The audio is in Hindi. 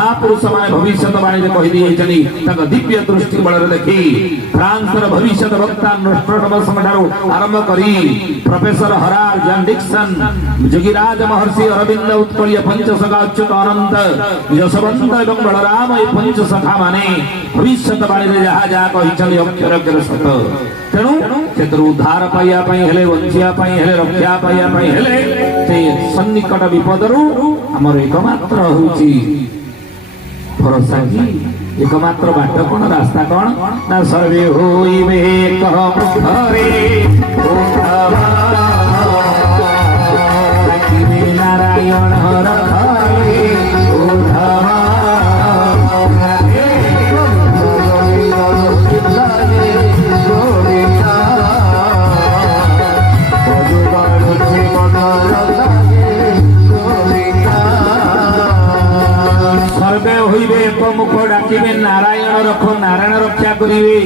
महापुरुष माने भविष्यवाणी कहि दिए दिव्य दृष्टि बल देखी फ्रांस भविष्य वक्ता नोस्ट्राडामस आरंभ करी प्रोफेसर हरार जॉन डिक्सन जोगीराज महर्षि अरविंद उत्कलीय पंचसखा अच्युत अनंत यशवंत एवं बलराम ये पंचसखा माने भविष्यवाणी जहाँ जहाँ कही अक्षर अक्षर सत तेणु से उद्धार पाइबा बंचिया रक्षा पाइबा सन्निकट विपदरू आमर एकमात्र होउची भरोसा की एकमात्र बाट कौन रास्ता कौन ना सर्वे होइबे कहरे नारायण हरे सर्वे होइबे एक मुख डाकिबे नारायण रख नारायण रक्षा करिवे।